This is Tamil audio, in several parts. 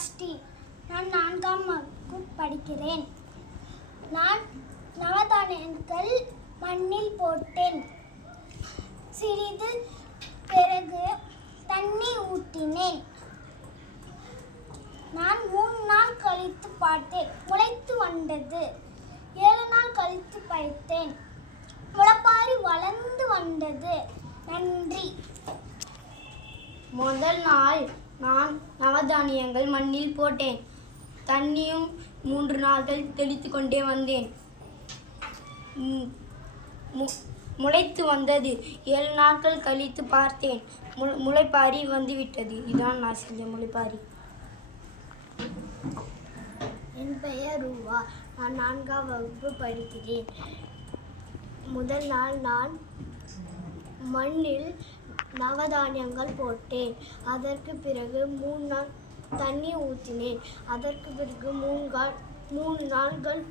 ஷஷ்டி. நான் 4ஆம் வகுப்பு படிக்கிறேன். நான் நவதானியங்கள் மண்ணில் போட்டேன். சிறிது பிறகு தண்ணி ஊற்றினேன். நான் 3 நாள் கழித்து பார்த்தேன், முளைத்து வந்தது. 7 நாள் கழித்து பார்த்தேன், முளைப்பாரி வளர்ந்து வந்தது. நன்றி. முதல் நாள் நான் நவதானியங்கள் மண்ணில் போட்டேன். தண்ணியும் 3 நாட்கள் தெளித்து கொண்டே வந்தேன். முளைத்து வந்தது. 7 நாட்கள் கழித்து பார்த்தேன், முளைப்பாரி வந்துவிட்டது. இதுதான் நான் செஞ்ச முளைப்பாரி. என் பெயர் ரூவா. நான் 4ஆம் வகுப்பு படிக்கிறேன். முதல் நாள் நான் மண்ணில் நவதானியங்கள் போட்டேன். அதற்கு பிறகு 3 நாள் தண்ணி ஊற்றினேன். அதற்கு பிறகு 3 நாட்கள்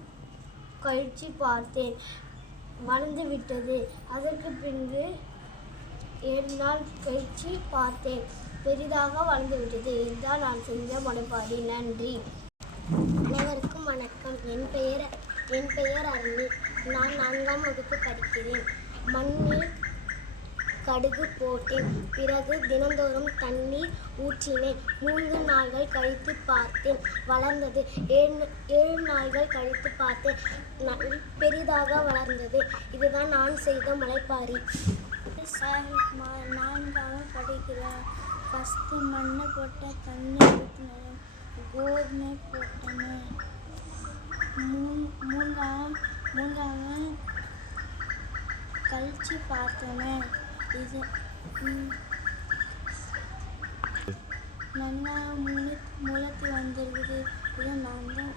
கழித்து பார்த்தேன், வளர்ந்து விட்டது. அதற்கு பிறகு 7 நாள் கழித்து பார்த்தேன், பெரிதாக வளர்ந்து விட்டது. இதுதான் நான் செஞ்ச முளைப்பாரி. நன்றி. அனைவருக்கும் வணக்கம். என் பெயர் அருணி. நான் 4ஆம் வகுப்பு படிக்கிறேன். மண்ணில் கடுகு போட்டேன். பிறகு தினந்தோறும் தண்ணீர் ஊற்றினேன். 3 நாட்கள் கழித்து பார்த்தேன், வளர்ந்தது. 7 நாட்கள் கழித்து பார்த்தேன், பெரிதாக வளர்ந்தது. இதுதான் நான் செய்த முளைப்பாரி. 4ஆம் படிக்கிறேன். ஃபஸ்ட்டு மண்ணை போட்ட, தண்ணி ஊற்றினேன், கோதுமை போட்டேன். 3 கழிச்சு பார்த்தேன். இது நல்லா முளைத்து வந்திருக்குது. இதை நான் தான்